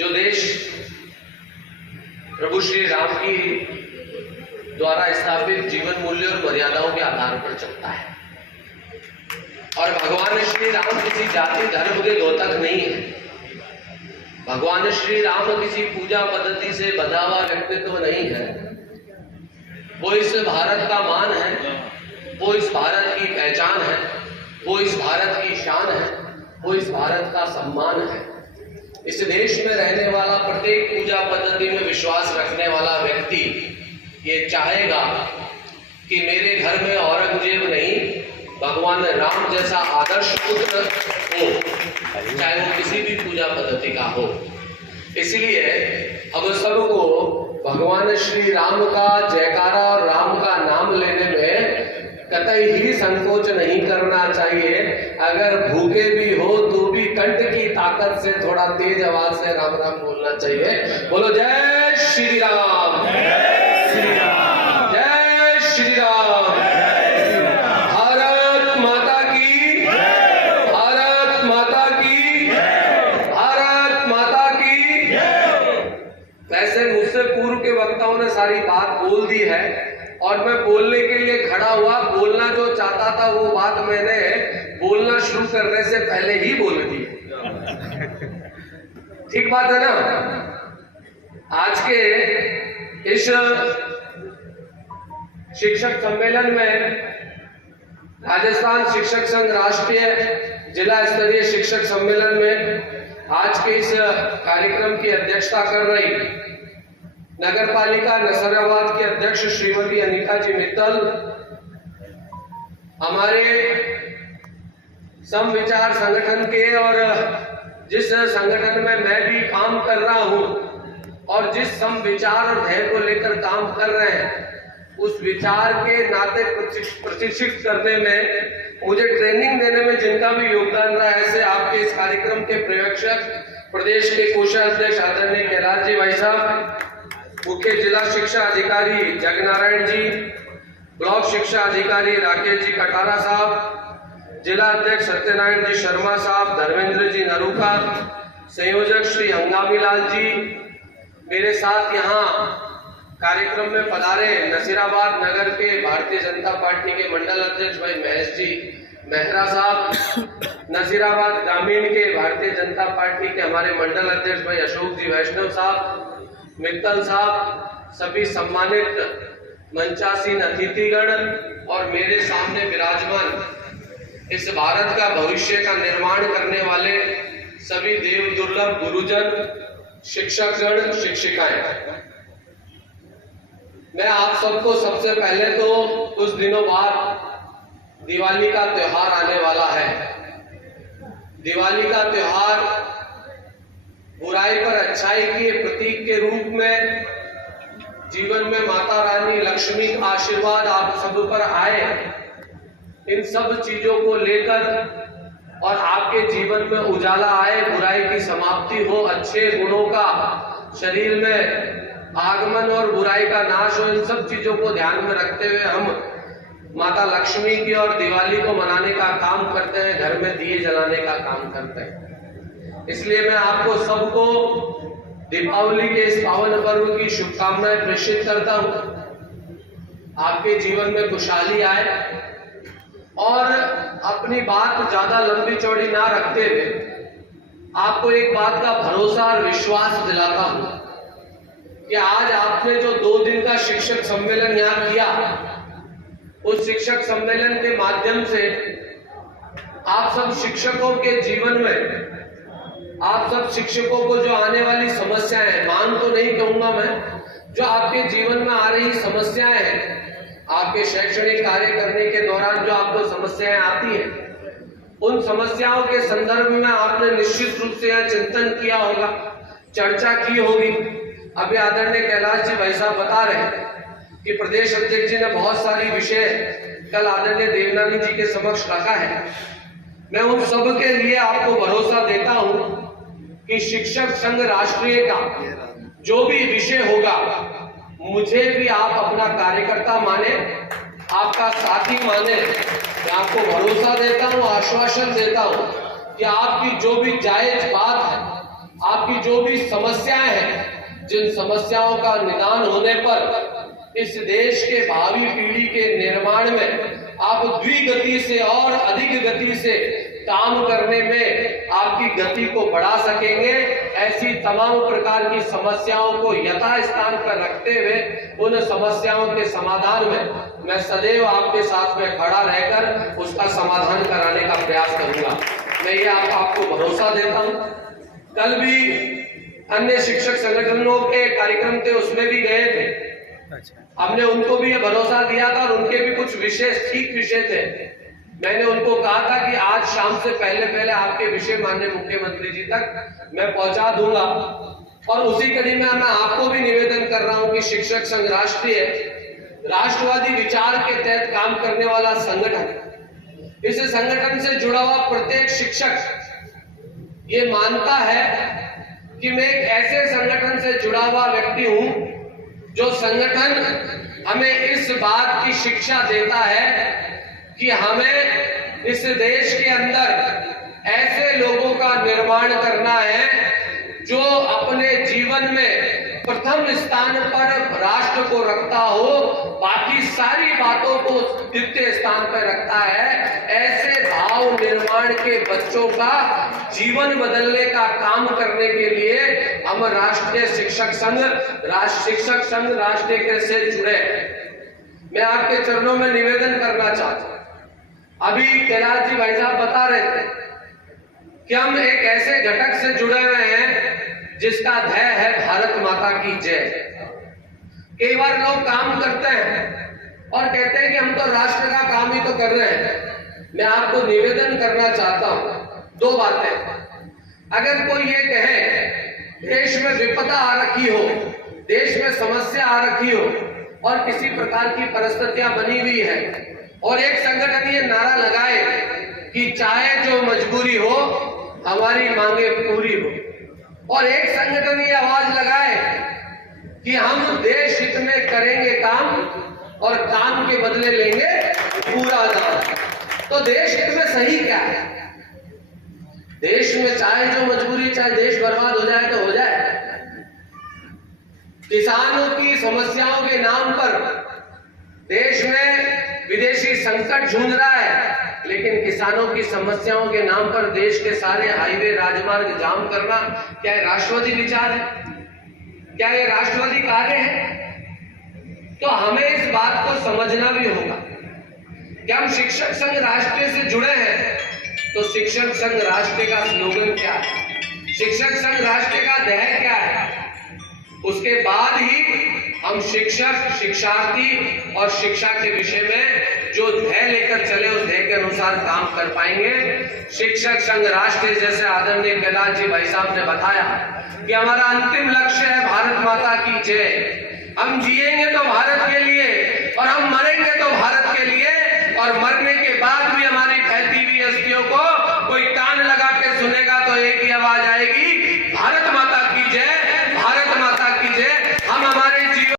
जो देश प्रभु श्री राम की द्वारा स्थापित जीवन मूल्य और मर्यादाओं के आधार पर चलता है। और भगवान श्री राम किसी जाति धर्म के द्योतक नहीं है। भगवान श्री राम किसी पूजा पद्धति से बंधा हुआ व्यक्तित्व नहीं है। वो इस भारत का मान है, वो इस भारत की पहचान है, वो इस भारत की शान है, वो इस भारत का सम्मान है। इस देश में रहने वाला प्रत्येक पूजा पद्धति में विश्वास रखने वाला व्यक्ति ये चाहेगा कि मेरे घर में औरंगजेब नहीं, भगवान राम जैसा आदर्श पुत्र हो, चाहे वो किसी भी पूजा पद्धति का हो। इसलिए हम सबको भगवान श्री राम का जयकारा और राम का नाम लेने में कतई ही संकोच नहीं करना चाहिए। अगर भूखे भी हो तो भी कंठ की ताकत से थोड़ा तेज आवाज से राम राम बोलना चाहिए। बोलो जय श्री राम, जय श्री राम, जय श्री राम। भारत माता की, भारत माता की, भारत माता की। वैसे मुझसे पूर्व के वक्ताओं ने सारी बात बोल दी है और मैं बोलने के लिए खड़ा हुआ। बोलना जो चाहता था वो बात मैंने बोलना शुरू करने से पहले ही बोल दी। ठीक बात है ना। आज के इस शिक्षक सम्मेलन में राजस्थान शिक्षक संघ राष्ट्रीय जिला स्तरीय शिक्षक सम्मेलन में आज के इस कार्यक्रम की अध्यक्षता कर रही नगर पालिका नसराबाद के अध्यक्ष श्रीमती अनीता जी मित्तल, हमारे समविचार संगठन के और जिस संगठन में मैं भी काम कर रहा हूं और जिस समविचार और ध्येय को लेकर काम कर रहे हैं, उस विचार के नाते प्रशिक्षित करने में, मुझे ट्रेनिंग देने में जिनका भी योगदान रहा है, ऐसे आपके इस कार्यक्रम के पर्यवेक्षक प्रदेश के कोषाध्यक्ष आदरणीय कैलाश जी भाई साहब, मुख्य जिला शिक्षा अधिकारी जगनारायण जी, ब्लॉक शिक्षा अधिकारी राकेश जी कटारा साहब, जिला अध्यक्ष सत्यनारायण जी शर्मा साहब, धर्मेंद्र जी नरूका, संयोजक श्री हंगामी लाल जी, मेरे साथ यहाँ कार्यक्रम में पधारे नसीराबाद नगर के भारतीय जनता पार्टी के मंडल अध्यक्ष भाई महेश जी मेहरा साहब, नसीराबाद ग्रामीण के भारतीय जनता पार्टी के हमारे मंडल अध्यक्ष भाई अशोक जी वैष्णव साहब, मित्तल साहब, सभी सम्मानित मंचासीन अतिथिगण और मेरे सामने विराजमान इस भारत का भविष्य का निर्माण करने वाले सभी देव दुर्लभ गुरुजन, शिक्षकगण, शिक्षिकाएं, मैं आप सबको सबसे पहले तो कुछ दिनों बाद दिवाली का त्योहार आने वाला है। दिवाली का त्योहार बुराई पर अच्छाई के प्रतीक के रूप में जीवन में माता रानी लक्ष्मी का आशीर्वाद आप सब पर आए, इन सब चीजों को लेकर और आपके जीवन में उजाला आए, बुराई की समाप्ति हो, अच्छे गुणों का शरीर में आगमन और बुराई का नाश हो, इन सब चीजों को ध्यान में रखते हुए हम माता लक्ष्मी की और दिवाली को मनाने का काम करते हैं, घर में दिए जलाने का काम करते हैं। इसलिए मैं आपको सबको दीपावली के इस पावन पर्व की शुभकामनाएं प्रेषित करता हूं। आपके जीवन में खुशहाली आए और अपनी बात ज्यादा लंबी चौड़ी ना रखते हुए आपको एक बात का भरोसा और विश्वास दिलाता हूं कि आज आपने जो 2 दिन का शिक्षक सम्मेलन यहाँ किया, उस शिक्षक सम्मेलन के माध्यम से आप सब शिक्षकों के जीवन में, आप सब शिक्षकों को जो आने वाली समस्याएं, मांग तो नहीं कहूंगा मैं, जो आपके जीवन में आ रही समस्याएं हैं, आपके शैक्षणिक कार्य करने के दौरान जो आपको समस्याएं आती हैं, उन समस्याओं के संदर्भ में आपने निश्चित रूप से यह चिंतन किया होगा, चर्चा की होगी। अभी आदरणीय कैलाश जी भाई साहब बता रहे हैं कि प्रदेश अध्यक्ष जी ने बहुत सारी विषय कल आदरणीय देवनानी जी के समक्ष रखा है। मैं उन सब के लिए आपको भरोसा देता हूं कि शिक्षक संघ राष्ट्रीय का जो भी विषय होगा, मुझे भी आप अपना कार्यकर्ता माने, आपका साथी माने। मैं आपको भरोसा देता हूं, आश्वासन देता हूं कि आपकी जो भी जायज बात है, आपकी आपकी जो भी समस्याएं हैं, जिन समस्याओं का निदान होने पर इस देश के भावी पीढ़ी के निर्माण में आप द्विगति से और अधिक गति से काम करने में आपकी गति को बढ़ा सकेंगे, ऐसी तमाम प्रकार की समस्याओं को यथास्थान पर रखते हुए उन समस्याओं के समाधान में मैं सदैव आपके साथ में खड़ा रहकर उसका समाधान कराने का प्रयास करूंगा। मैं ये आपको भरोसा देता हूं। कल भी अन्य शिक्षक संगठनों के कार्यक्रम थे, उसमें भी गए थे। हमने उनको भी ये भरोसा दिया था और उनके भी कुछ विषय ठीक विषय थे। मैंने उनको कहा था कि आज शाम से पहले आपके विषय माननीय मुख्यमंत्री जी तक मैं पहुंचा दूंगा। और उसी कड़ी में मैं आपको भी निवेदन कर रहा हूं कि शिक्षक संघ राष्ट्रीय राष्ट्रवादी विचार के तहत काम करने वाला संगठन, इस संगठन से जुड़ा हुआ प्रत्येक शिक्षक ये मानता है कि मैं एक ऐसे संगठन से जुड़ा हुआ व्यक्ति हूं जो संगठन हमें इस बात की शिक्षा देता है कि हमें इस देश के अंदर ऐसे लोगों का निर्माण करना है जो अपने जीवन में प्रथम स्थान पर राष्ट्र को रखता हो, बाकी सारी बातों को द्वितीय स्थान पर रखता है। ऐसे भाव निर्माण के बच्चों का जीवन बदलने का काम करने के लिए हम राष्ट्रीय शिक्षक संघ राष्ट्रीय से जुड़े। मैं आपके चरणों में निवेदन करना चाहता हूं। अभी कैलाश जी भाई साहब बता रहे थे कि हम एक ऐसे घटक से जुड़े हुए हैं जिसका ध्येय है भारत माता की जय। कई बार लोग काम करते हैं और कहते हैं कि हम तो राष्ट्र का काम ही तो कर रहे हैं। मैं आपको निवेदन करना चाहता हूं दो बातें। अगर कोई ये कहे देश में विपदा आ रखी हो, देश में समस्या आ रखी हो और किसी प्रकार की परिस्थितियां बनी हुई है और एक संगठन ये नारा लगाए कि चाहे जो मजबूरी हो हमारी मांगे पूरी हो, और एक संगठन ये आवाज लगाए कि हम देश हित में करेंगे काम और काम के बदले लेंगे पूरा दाम, तो देश हित में सही क्या है? देश में चाहे जो मजबूरी, चाहे देश बर्बाद हो जाए तो हो जाए। किसानों की समस्याओं के नाम पर देश में विदेशी संकट झूझ रहा है, लेकिन किसानों की समस्याओं के नाम पर देश के सारे हाईवे राजमार्ग जाम करना क्या ये राष्ट्रवादी विचार है? क्या ये राष्ट्रवादी कार्य है? तो हमें इस बात को समझना भी होगा कि हम शिक्षक संघ राष्ट्रीय से जुड़े हैं, तो शिक्षक संघ राष्ट्रीय का स्लोगन क्या है, शिक्षक संघ राष्ट्रीय का ध्येय क्या है, उसके बाद ही हम शिक्षक, शिक्षार्थी और शिक्षा के विषय में जो ध्येय लेकर चले उस ध्येय के अनुसार काम कर पाएंगे। शिक्षक संघ राष्ट्रीय जैसे आदरणीय कैलाश जी भाई साहब ने बताया कि हमारा अंतिम लक्ष्य है भारत माता की जय। हम जिएंगे तो भारत के लिए और हम मरेंगे तो भारत के लिए, और मरने के बाद भी हमारी